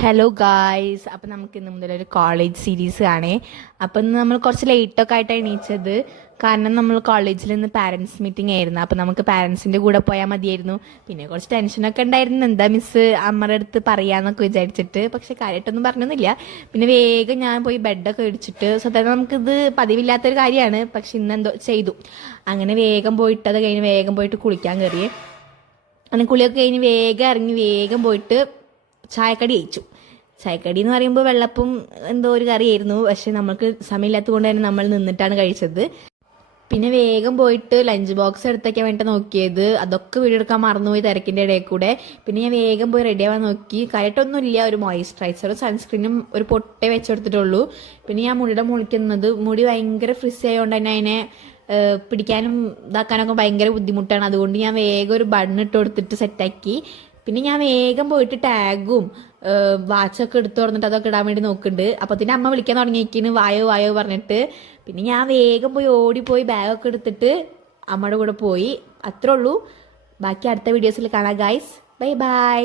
Hello guys. അപ്പം നമുക്ക് ഇന്ന് മുതൽ ഒരു കോളേജ് സീരീസ് ആണ്. അപ്പം ഇന്ന് നമ്മൾ കുറച്ച് ലേറ്റൊക്കെ ആയിട്ടാണ് എണീച്ചത്. കാരണം നമ്മൾ കോളേജിൽ നിന്ന് പാരൻസ് മീറ്റിംഗ് ആയിരുന്നു. അപ്പം നമുക്ക് പാരൻസിൻ്റെ കൂടെ പോയാൽ മതിയായിരുന്നു. പിന്നെ കുറച്ച് ടെൻഷനൊക്കെ ഉണ്ടായിരുന്നു, എന്താ മിസ്സ് അമ്മയുടെ അടുത്ത് പറയാന്നൊക്കെ വിചാരിച്ചിട്ട്. പക്ഷെ കാര്യമായിട്ടൊന്നും പറഞ്ഞൊന്നുമില്ല. പിന്നെ വേഗം ഞാൻ പോയി ബെഡൊക്കെ ഇടിച്ചിട്ട്, സത്യം നമുക്കിത് പതിവില്ലാത്തൊരു കാര്യമാണ്, പക്ഷെ ഇന്നെന്തോ ചെയ്തു. അങ്ങനെ വേഗം പോയിട്ട് അത് കഴിഞ്ഞ് വേഗം പോയിട്ട് കുളിക്കാൻ കയറിയേ. അങ്ങനെ കുളിയൊക്കെ കഴിഞ്ഞ് വേഗം ഇറങ്ങി വേഗം പോയിട്ട് ചായക്കടി കഴിച്ചു. ചായക്കടി എന്ന് പറയുമ്പോൾ വെള്ളപ്പും എന്തോ ഒരു കറിയായിരുന്നു. പക്ഷെ നമ്മൾക്ക് സമയമില്ലാത്തത് കൊണ്ട് തന്നെ നമ്മൾ നിന്നിട്ടാണ് കഴിച്ചത്. പിന്നെ വേഗം പോയിട്ട് ലഞ്ച് ബോക്സ് എടുത്തേക്കാൻ വേണ്ടി നോക്കിയത്, അതൊക്കെ വീഡിയോ എടുക്കാൻ മറന്നുപോയി തിരക്കിൻ്റെ ഇടയിൽ കൂടെ. പിന്നെ ഞാൻ വേഗം പോയി റെഡി ആവാൻ നോക്കി. കാര്യമായിട്ടൊന്നുമില്ല, ഒരു മോയ്സ്ചറൈസറും സൺസ്ക്രീനും ഒരു പൊട്ടേ വെച്ചെടുത്തിട്ടുള്ളൂ. പിന്നെ ഞാൻ മുടിയുടെ മുളിക്കുന്നത്, മുടി ഭയങ്കര ഫ്രിസ് ആയതുകൊണ്ട് തന്നെ അതിനെ പിടിക്കാനും ഇതാക്കാനൊക്കെ ഭയങ്കര ബുദ്ധിമുട്ടാണ്. അതുകൊണ്ട് ഞാൻ വേഗം ഒരു ബണ്ണിട്ട് കൊടുത്തിട്ട് സെറ്റാക്കി. പിന്നെ ഞാൻ വേഗം പോയിട്ട് ടാഗും വാച്ചൊക്കെ എടുത്തു തുറന്നിട്ട് അതൊക്കെ ഇടാൻ വേണ്ടി നോക്കുന്നുണ്ട്. അപ്പത്തിന് അമ്മ വിളിക്കാൻ തുടങ്ങിയിരിക്കുന്നു, വായോ വായോ പറഞ്ഞിട്ട്. പിന്നെ ഞാൻ വേഗം പോയി ഓടിപ്പോയി ബാഗൊക്കെ എടുത്തിട്ട് അമ്മയുടെ കൂടെ പോയി. അത്രേ ഉള്ളൂ. ബാക്കി അടുത്ത വീഡിയോസിൽ കാണാം ഗൈസ്. Bye bye.